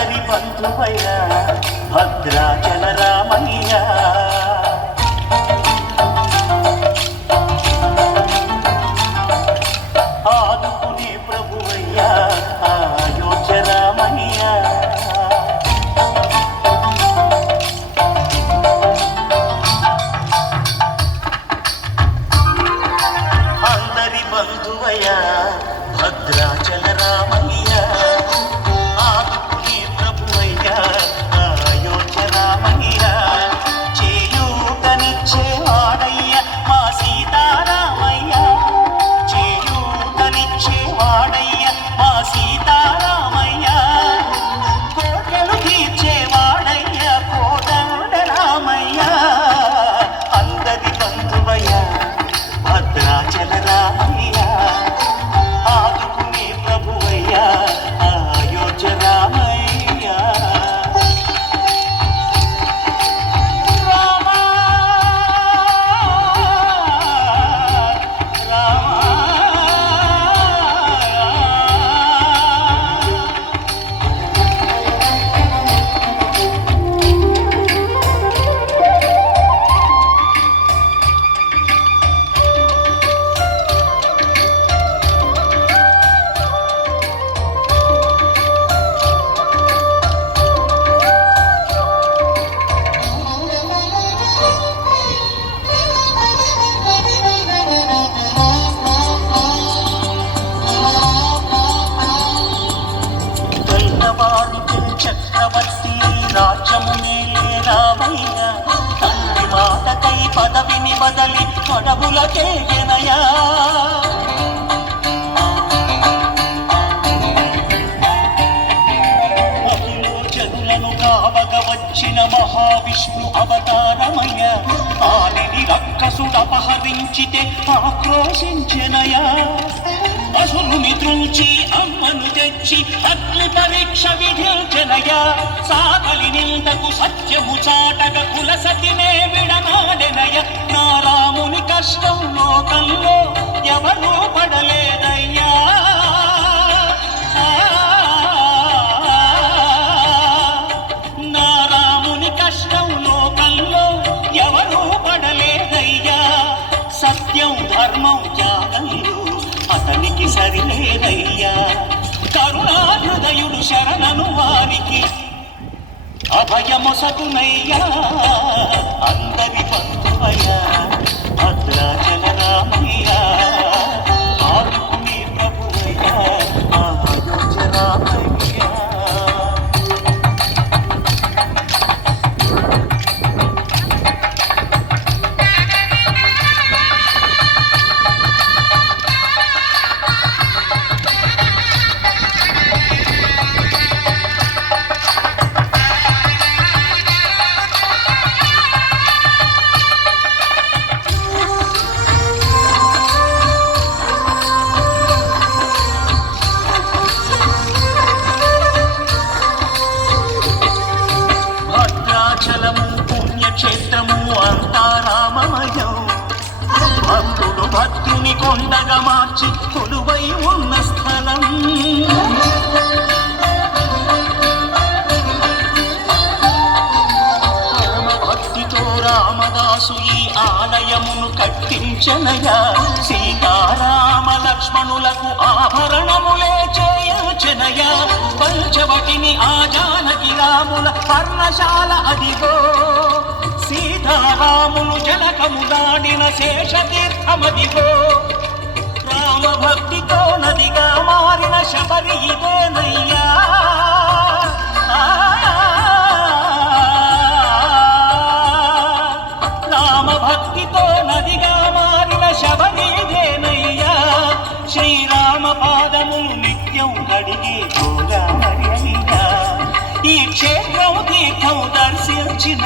అందరి బంధువయ్య భద్రాచల రామయ్య ఆదుకునే ప్రభువయ్య అయోధ్య రామయ్య అందరి బంధువయ్య భద్రాచల రామయ్య ఆదుకునే ప్రభువయ్య అయోధ్య రామయ్య చేయూతనిచ్చేవాడయ్య మా సీతారామయ్య చేయూతనిచ్చేవాడయ్య మా సీతారామయ్య కోటలు తీర్చేవాడయ్య కోదండ రామయ్య అందరి బంధువయ్య భద్రాచల రామయ్య ఆదుకునే ప్రభువయ్య అయోధ్య రామయ్య రామ రామ చక్రవర్తి రాజ్యము నేలే రామయ్య తండ్రి మాటకై పదవిని బదలి పడవులకే వినయా అదిలో జనులను కావగ వచ్చిన మహావిష్ణు అవతారమయ్య ఆలిని రక్కసుడపహరించితే ఆక్రోశించెనయా అసురుని త్రుంచి అమ్మను తెచ్చి అగ్ని పరీక్ష విధించెనయా సాగలి నిందకు సత్యము చాటగ కులసతినే విడనాడెనయ నా రాముని కష్టం లోకంలో ఎవరూ పడలేదయ్యా నా రాముని కష్టం లోకంలో ఎవరూ పడలేదయ్యా సత్యం ధర్మం త్యాగంలో అతనికి సరిలేదయ్యా కరుణాహృదయుడు శరణను వారికి అభయమొసగునయ్యా అందరి బంధువయ్య భద్రాచల రామయ్య ఆదుకునే ప్రభువయ్య అయోధ్య రామయ్య పుణ్యక్షేత్రము అంతా రామమయం భక్తుడు భక్తుని కొండగా మార్చి కొలువై ఉన్న స్థలం భక్తితో రామదాసు ఈ ఆలయమును కట్టించనయా సీతారామ లక్ష్మణులకు ఆభరణములే చేయచనయా పంచవటిని ఆ జానకి రాముల పర్ణశాల అదిగో సీతారాములు జలకము దాడిన శేషతీర్థమదిగో రామభక్తితో నదిగా మారిన శబరి ఇదేనయ్యా రామభక్తితో నదిగా మారిన శబరి ఇదేనయ్యా శ్రీరామ పాదములు నిత్యం కడిగే గోదావరి ఈ క్షేత్రం తీర్థం దర్శించిన